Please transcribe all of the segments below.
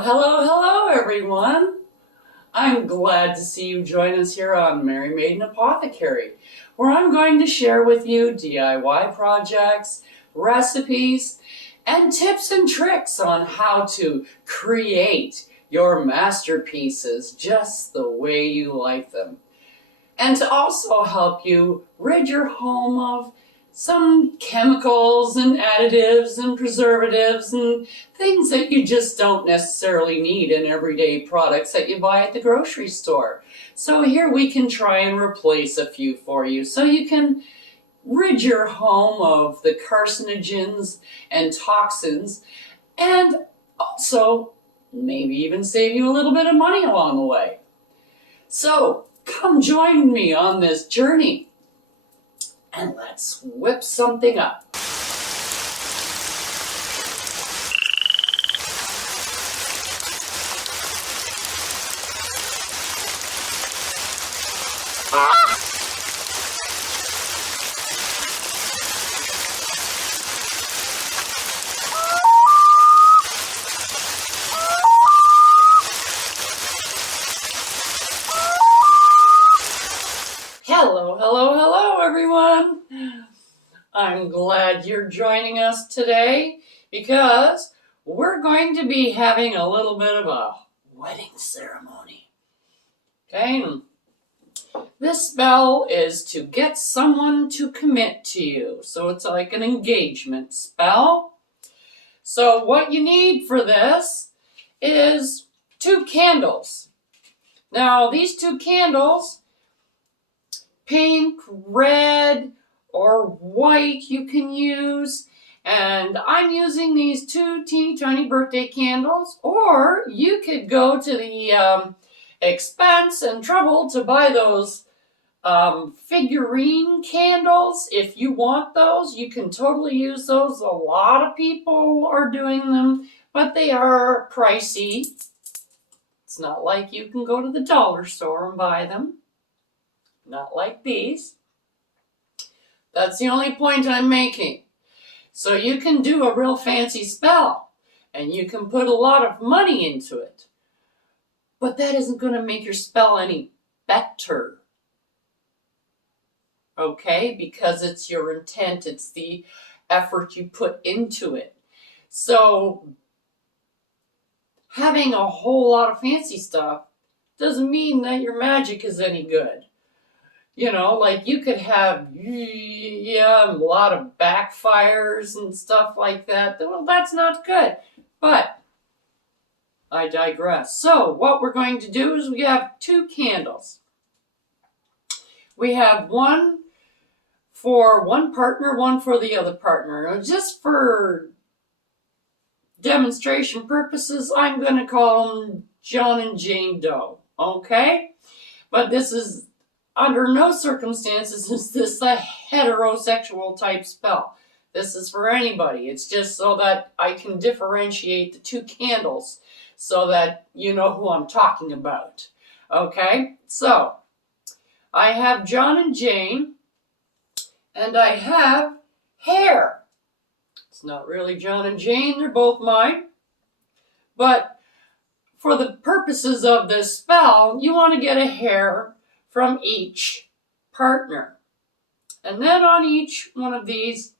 Hello, everyone. I'm glad to see you join us here on Mary Maiden Apothecary, where I'm going to share with you DIY projects, recipes, and tips and tricks on how to create your masterpieces just the way you like them. And to also help you rid your home of some chemicals and additives and preservatives and things that you just don't necessarily need in everyday products that you buy at the grocery store. So here we can try and replace a few for you so you can rid your home of the carcinogens and toxins, and also maybe even save you a little bit of money along the way. So come join me on this journey and let's whip something up. Hello, everyone. I'm glad you're joining us today because we're going to be having a little bit of a wedding ceremony. Okay, this spell is to get someone to commit to you. So it's like an engagement spell. So what you need for this is 2 candles. Now these 2 candles, pink, red, or white you can use, and I'm using these 2 teeny tiny birthday candles, or you could go to the expense and trouble to buy those figurine candles. If you want those, you can totally use those. A lot of people are doing them, but they are pricey. It's not like you can go to the dollar store and buy them. Not like these. That's the only point I'm making. So you can do a real fancy spell and you can put a lot of money into it, but that isn't going to make your spell any better. Okay? Because it's your intent, it's the effort you put into it. So having a whole lot of fancy stuff doesn't mean that your magic is any good. You know, like you could have a lot of backfires and stuff like that. Well, that's not good. But I digress. So what we're going to do is we have 2 candles. We have one for one partner, one for the other partner. Just for demonstration purposes, I'm going to call them John and Jane Doe. Okay? But this is, under no circumstances is this a heterosexual type spell. This is for anybody. It's just so that I can differentiate the 2 candles so that you know who I'm talking about. Okay? So, I have John and Jane, and I have hair. It's not really John and Jane, they're both mine. But for the purposes of this spell, you want to get a hair from each partner. And then on each one of these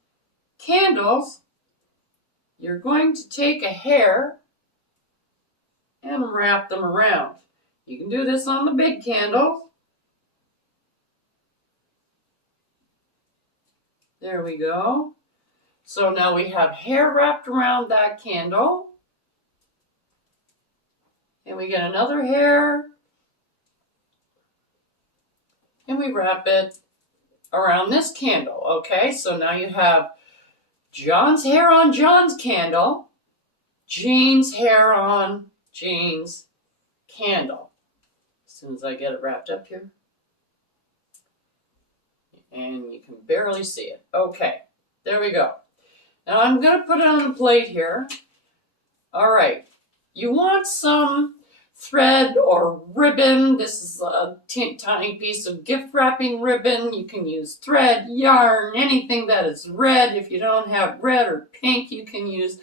candles, you're going to take a hair and wrap them around. You can do this on the big candles. There we go. So now we have hair wrapped around that candle. And we get another hair. And we wrap it around this candle. Okay, so now you have John's hair on John's candle, Jane's hair on Jane's candle. As soon as I get it wrapped up here. And you can barely see it. Okay, there we go. Now I'm going to put it on the plate here. All right, you want some thread or ribbon. This is a tiny piece of gift wrapping ribbon. You can use thread, yarn, anything that is red. If you don't have red or pink, you can use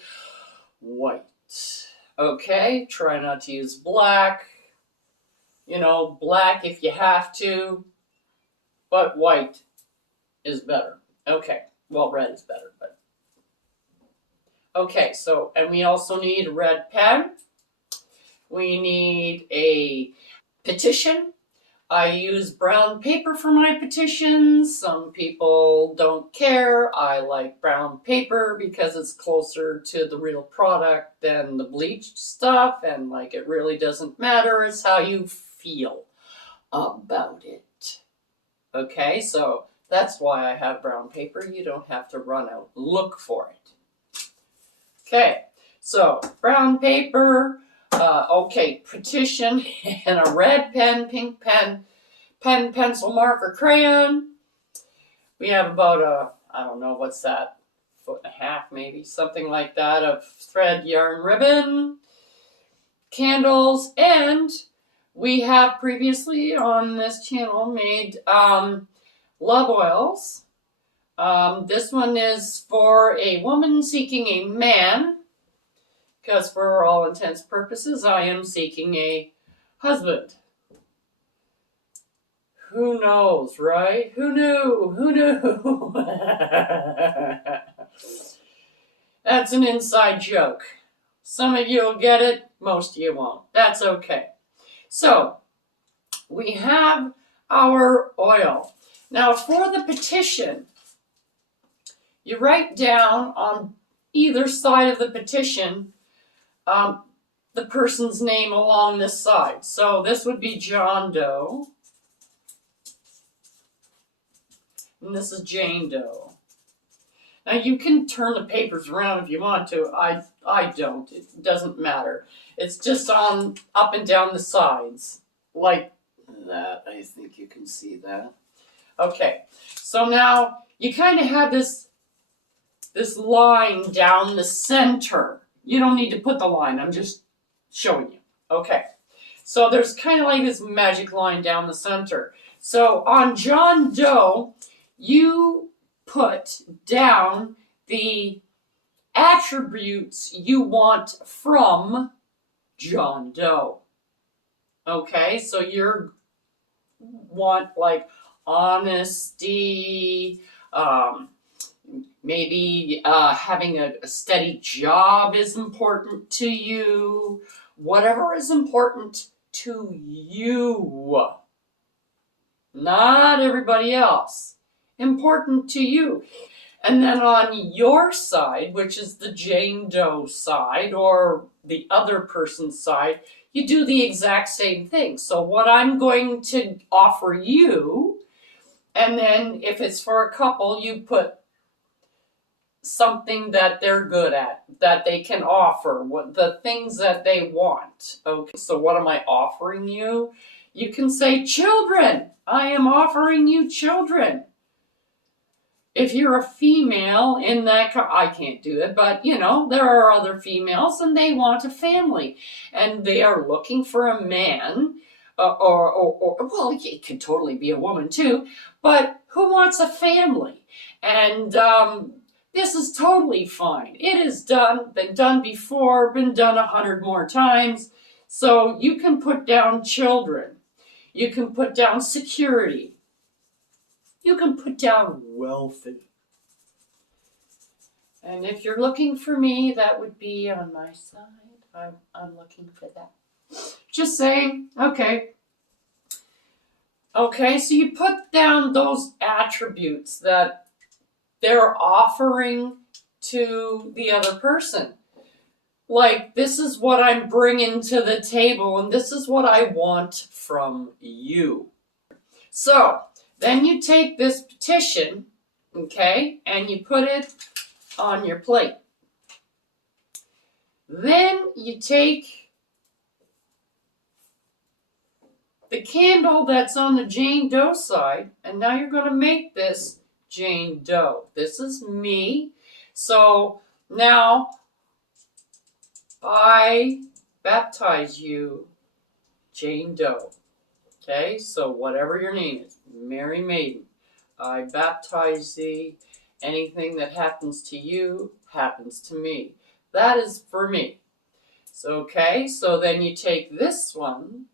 white. Okay, try not to use black. You know, black if you have to, but white is better. Okay, well, red is better, but. Okay, so, and we also need a red pen. We need a petition. I use brown paper for my petitions. Some people don't care. I like brown paper because it's closer to the real product than the bleached stuff, and like it really doesn't matter. It's how you feel about it. Okay, so that's why I have brown paper. You don't have to run out and look for it. Okay, so brown paper, okay, petition, and a red pen, pink pen, pencil, marker, crayon. We have about I don't know, what's that, 1.5 feet maybe, something like that, of thread, yarn, ribbon, candles, and we have previously on this channel made love oils. This one is for a woman seeking a man, because for all intents and purposes, I am seeking a husband. Who knows, right? Who knew? Who knew? That's an inside joke. Some of you will get it, most of you won't. That's okay. So, we have our oil. Now, for the petition, you write down on either side of the petition the person's name along this side. So, this would be John Doe. And this is Jane Doe. Now you can turn the papers around if you want to. I don't. It doesn't matter. It's just on up and down the sides. Like that. I think you can see that. Okay. So now you kind of have this line down the center. You don't need to put the line. I'm just showing you. Okay. So there's kind of like this magic line down the center. So on John Doe, you put down the attributes you want from John Doe. Okay, so you want like honesty, maybe having a steady job is important to you, whatever is important to you, not everybody else. Important to you. And then on your side, which is the Jane Doe side or the other person's side, you do the exact same thing. So what I'm going to offer you, and then if it's for a couple, you put something that they're good at, that they can offer, what the things that they want. Okay, so what am I offering you? You can say children. I am offering you children. If you're a female in that, I can't do it, but you know, there are other females and they want a family and they are looking for a man, or well, it could totally be a woman too, but who wants a family? And this is totally fine. It is been done before, been done 100 more times. So you can put down children. You can put down security. You can put down wealthy. And if you're looking for me, that would be on my side. I'm looking for that. Just saying, okay. Okay, so you put down those attributes that they're offering to the other person. Like, this is what I'm bringing to the table, and this is what I want from you. So, then you take this petition, okay, and you put it on your plate. Then you take the candle that's on the Jane Doe side, and now you're going to make this Jane Doe. This is me. So now I baptize you Jane Doe. Okay, so whatever your name is, Mary Maiden, I baptize thee. Anything that happens to you happens to me. That is for me. Okay, so then you take this one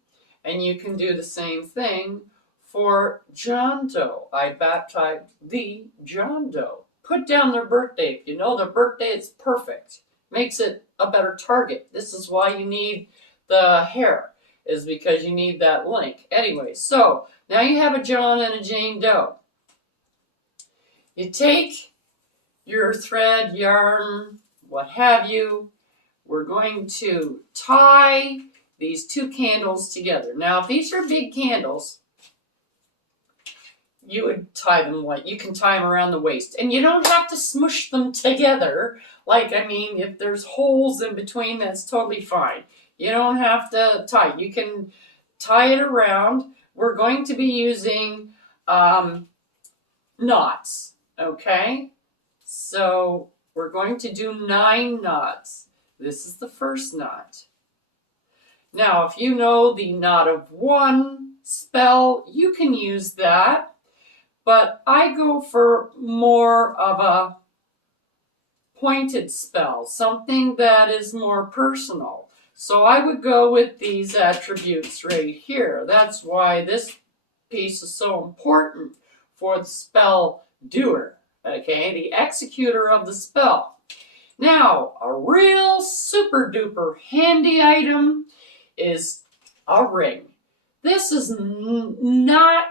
and you can do the same thing for John Doe. I baptized thee, John Doe. Put down their birthday. If you know their birthday, it's perfect. Makes it a better target. This is why you need the hair, is because you need that link. Anyway, so now you have a John and a Jane Doe. You take your thread, yarn, what have you. We're going to tie these two candles together. Now, if these are big candles, you would tie them like, you can tie them around the waist. And you don't have to smush them together. Like, I mean, if there's holes in between, that's totally fine. You don't have to tie. You can tie it around. We're going to be using knots, okay? So we're going to do 9 knots. This is the first knot. Now, if you know the knot of 1 spell, you can use that. But I go for more of a pointed spell, something that is more personal. So I would go with these attributes right here. That's why this piece is so important for the spell doer, okay, the executor of the spell. Now, a real super duper handy item is a ring. This is not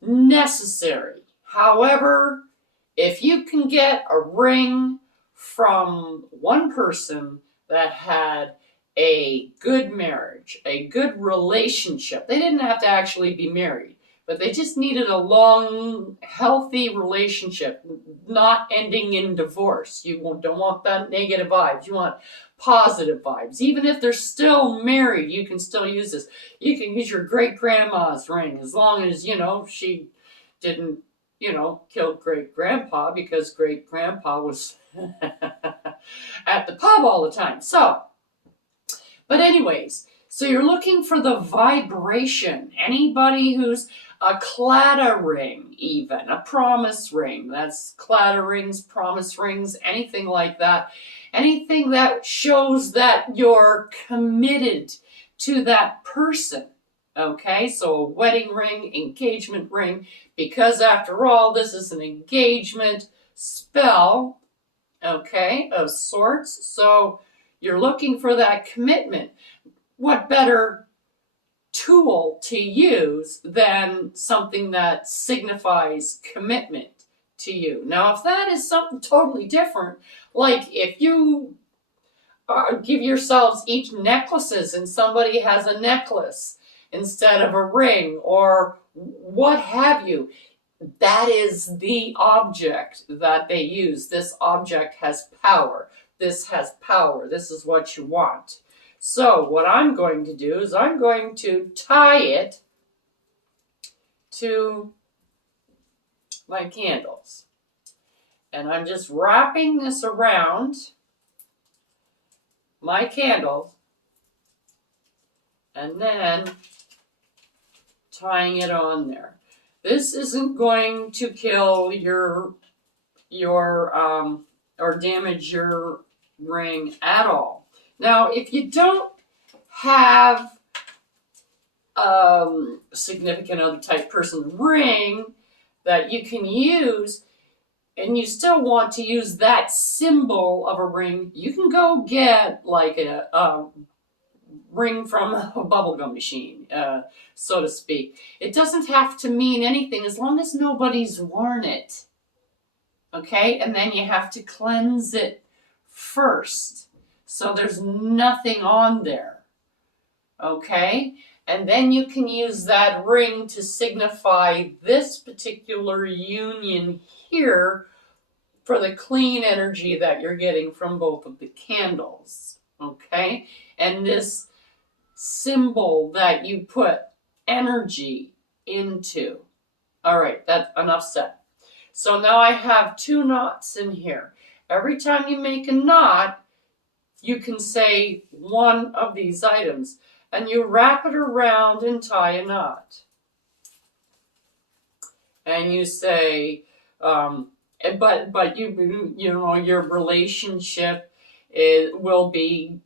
necessary. However, if you can get a ring from one person that had a good marriage, a good relationship, they didn't have to actually be married, but they just needed a long, healthy relationship, not ending in divorce. You don't want that negative vibes. You want positive vibes. Even if they're still married, you can still use this. You can use your great-grandma's ring as long as, she didn't, kill great-grandpa, because great-grandpa was at the pub all the time. So, but anyways, so you're looking for the vibration. Anybody who's a claddagh ring, even a promise ring, that's claddagh rings, promise rings, anything like that. Anything that shows that you're committed to that person. Okay, so a wedding ring, engagement ring, because after all, this is an engagement spell, okay, of sorts. So you're looking for that commitment. What better tool to use than something that signifies commitment to you? Now, if that is something totally different, like if you give yourselves each necklaces and somebody has a necklace instead of a ring, or what have you, that is the object that they use. This object has power. This has power. This is what you want. So what I'm going to do is I'm going to tie it to my candles. And I'm just wrapping this around my candles and then tying it on there. This isn't going to kill your or damage your ring at all. Now, if you don't have significant other type person ring that you can use, and you still want to use that symbol of a ring, you can go get like a ring from a bubblegum machine, so to speak. It doesn't have to mean anything as long as nobody's worn it. Okay, and then you have to cleanse it first, so there's nothing on there. Okay, and then you can use that ring to signify this particular union here for the clean energy that you're getting from both of the candles. Okay, and this symbol that you put energy into. All right, that's enough said. So now I have 2 knots in here. Every time you make a knot, you can say one of these items, and you wrap it around and tie a knot. And you say, but your relationship will be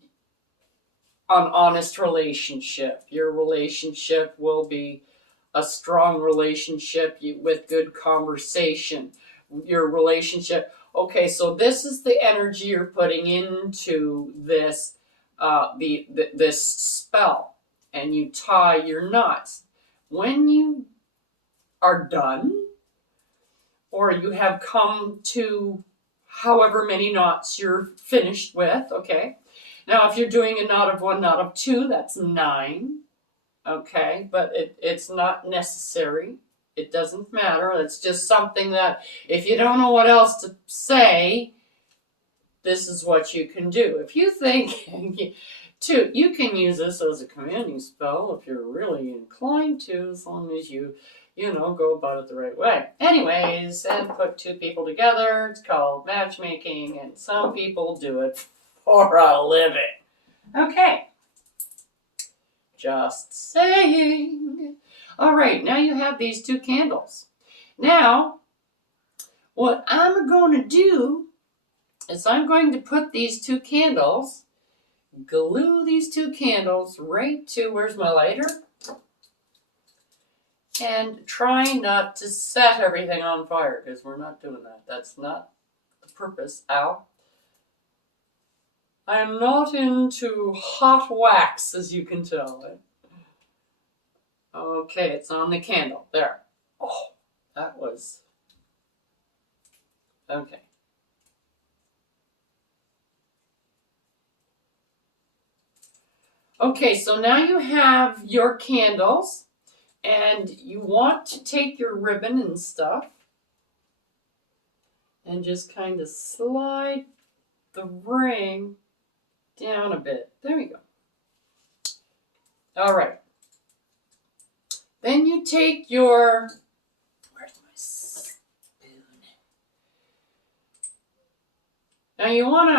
an honest relationship. Your relationship will be a strong relationship with good conversation. Your relationship, okay, so this is the energy you're putting into this this spell, and you tie your knots. When you are done, or you have come to however many knots you're finished with, okay. Now, if you're doing a knot of 1, knot of 2, that's 9, okay, but it's not necessary. It doesn't matter. It's just something that if you don't know what else to say, this is what you can do. If you think, too, you can use this as a commanding spell if you're really inclined to, as long as you go about it the right way. Anyways, and put 2 people together. It's called matchmaking, and some people do it for a living. Okay. Just saying. All right, now you have these 2 candles. Now, what I'm going to do is I'm going to put these 2 candles, glue these 2 candles right to, where's my lighter? And try not to set everything on fire, because we're not doing that. That's not the purpose, Al. I am not into hot wax, as you can tell. Okay, it's on the candle. There. Oh, that was... Okay. Okay, so now you have your candles, and you want to take your ribbon and stuff and just kind of slide the ring down a bit. There we go. All right. Then you take your, where's my spoon? Now you want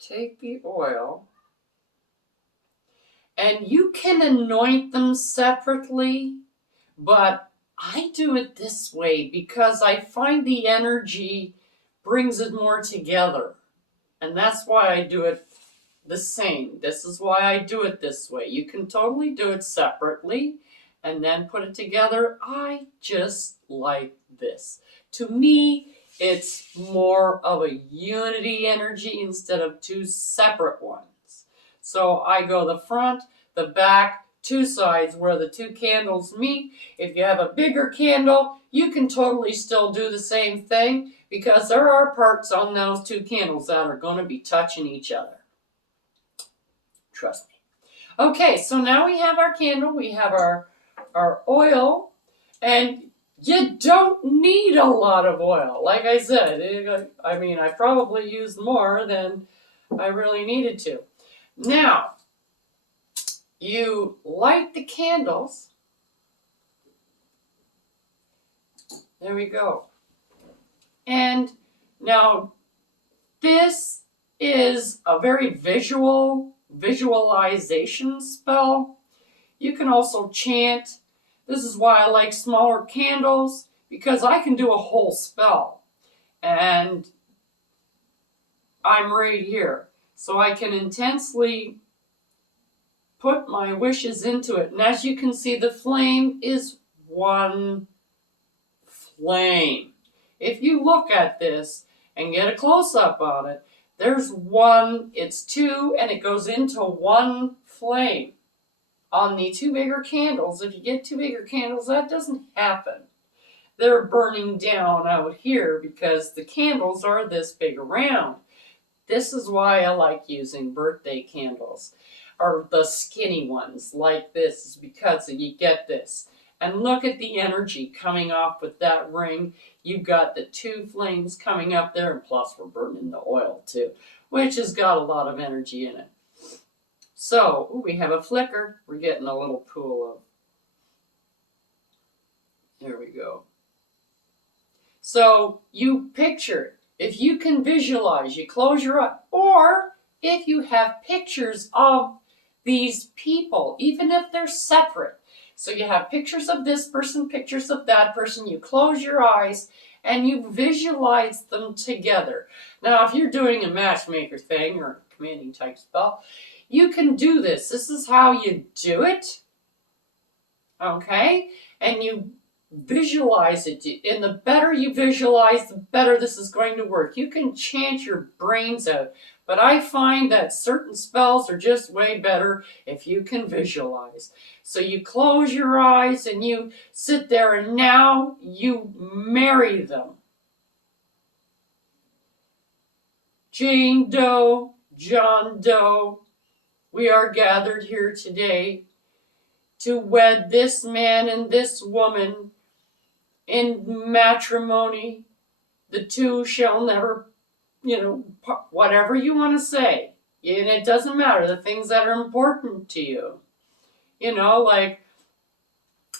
to take the oil, and you can anoint them separately, but I do it this way because I find the energy brings it more together. And that's why I do it the same. This is why I do it this way. You can totally do it separately and then put it together. I just like this. To me, it's more of a unity energy instead of 2 separate ones. So I go the front, the back, 2 sides where the 2 candles meet. If you have a bigger candle, you can totally still do the same thing, because there are parts on those 2 candles that are going to be touching each other. Trust me. Okay, so now we have our candle, we have our oil, and you don't need a lot of oil. Like I said, I probably used more than I really needed to. Now, you light the candles. There we go. And now, this is a very visualization spell. You can also chant. This is why I like smaller candles, because I can do a whole spell. And I'm right here. So I can intensely put my wishes into it. And as you can see, the flame is one flame. If you look at this and get a close-up on it, there's 1, it's 2, and it goes into 1 flame. On the 2 bigger candles, if you get 2 bigger candles, that doesn't happen. They're burning down out here because the candles are this big around. This is why I like using birthday candles, or the skinny ones like this, because you get this. And look at the energy coming off with that ring. You've got the 2 flames coming up there, and plus we're burning the oil too, which has got a lot of energy in it. So, we have a flicker. We're getting a little pool of, there we go. So, you picture, if you can visualize, you close your eyes, or if you have pictures of these people, even if they're separate. So you have pictures of this person, pictures of that person, you close your eyes, and you visualize them together. Now, if you're doing a matchmaker thing or a commanding type spell, you can do this. This is how you do it, okay? And you visualize it. And the better you visualize, the better this is going to work. You can chant your brains out, but I find that certain spells are just way better if you can visualize. So you close your eyes and you sit there, and now you marry them. Jane Doe, John Doe, we are gathered here today to wed this man and this woman in matrimony. The two shall never, whatever you want to say. And it doesn't matter, the things that are important to you. Like,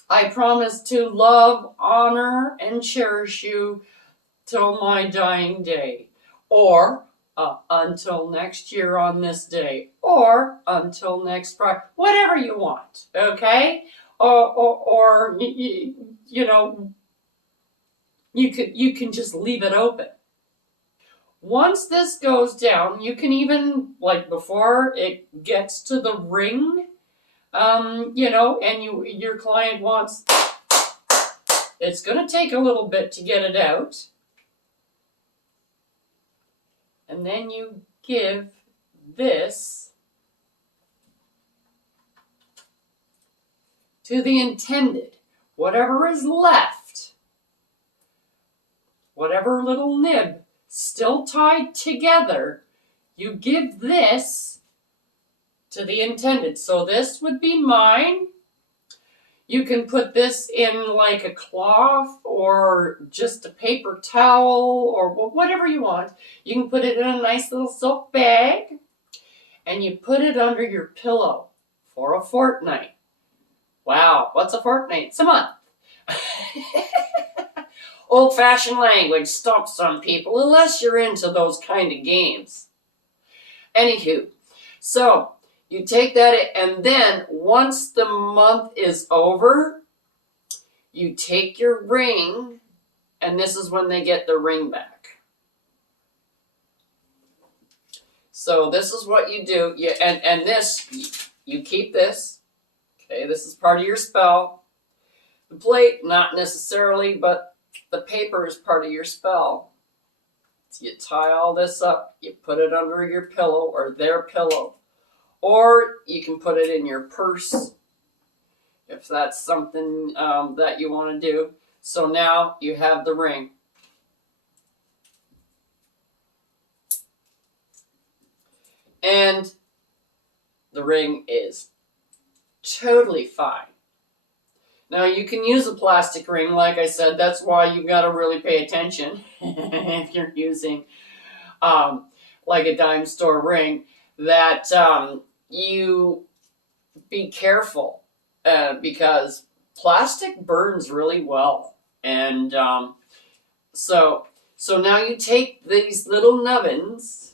I promise to love, honor, and cherish you till my dying day. Or until next year on this day. Or until next Friday. Whatever you want, okay? Or you can just leave it open. Once this goes down, you can even, like, before it gets to the ring, and your client wants, it's going to take a little bit to get it out. And then you give this to the intended. Whatever is left, whatever little nib still tied together, you give this to the intended. So this would be mine. You can put this in like a cloth or just a paper towel or whatever you want. You can put it in a nice little silk bag and you put it under your pillow for a fortnight. Wow, what's a fortnight? It's a month. Old-fashioned language stumps some people unless you're into those kind of games. Anywho, so you take that, and then once the month is over, you take your ring, and this is when they get the ring back. So this is what you do, and this, you keep this, okay, this is part of your spell. The plate, not necessarily, but the paper is part of your spell. So you tie all this up, you put it under your pillow or their pillow. Or you can put it in your purse if that's something that you want to do. So now you have the ring. And the ring is totally fine. Now you can use a plastic ring, like I said. That's why you've got to really pay attention if you're using like a dime store ring, that you be careful because plastic burns really well. And so now you take these little nubbins.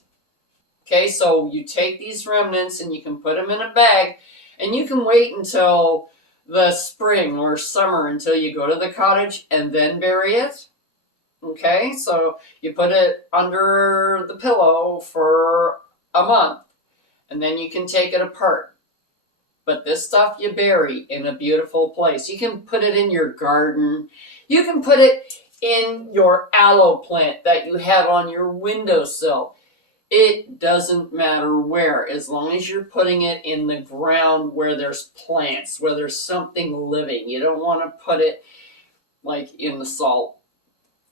Okay, so you take these remnants and you can put them in a bag, and you can wait until the spring or summer until you go to the cottage and then bury it. Okay, so you put it under the pillow for a month, and then you can take it apart. But this stuff you bury in a beautiful place. You can put it in your garden. You can put it in your aloe plant that you have on your windowsill. It doesn't matter where, as long as you're putting it in the ground where there's plants, where there's something living. You don't want to put it like in the salt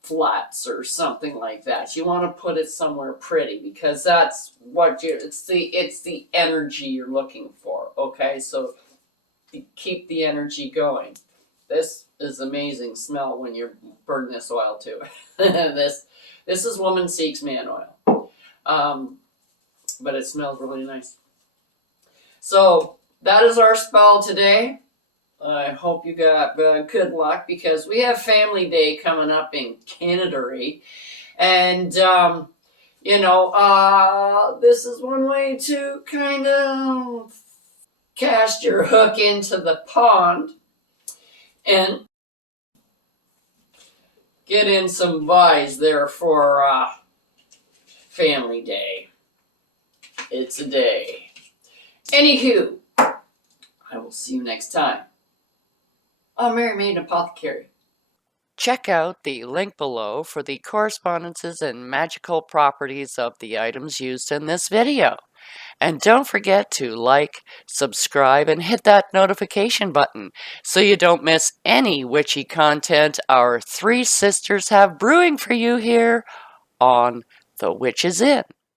flats or something like that. You want to put it somewhere pretty, because that's what it's the energy you're looking for. Okay, so keep the energy going. This is amazing smell when you're burning this oil too. This is Woman Seeks Man oil. But it smells really nice. So that is our spell today. I hope you got good luck, because we have Family Day coming up in Canada, and this is one way to kind of cast your hook into the pond. And get in some buys there for Family Day. It's a day. Anywho, I will see you next time on Mary Maiden Apothecary. Check out the link below for the correspondences and magical properties of the items used in this video. And don't forget to like, subscribe, and hit that notification button so you don't miss any witchy content our three sisters have brewing for you here on The Witch's Inn.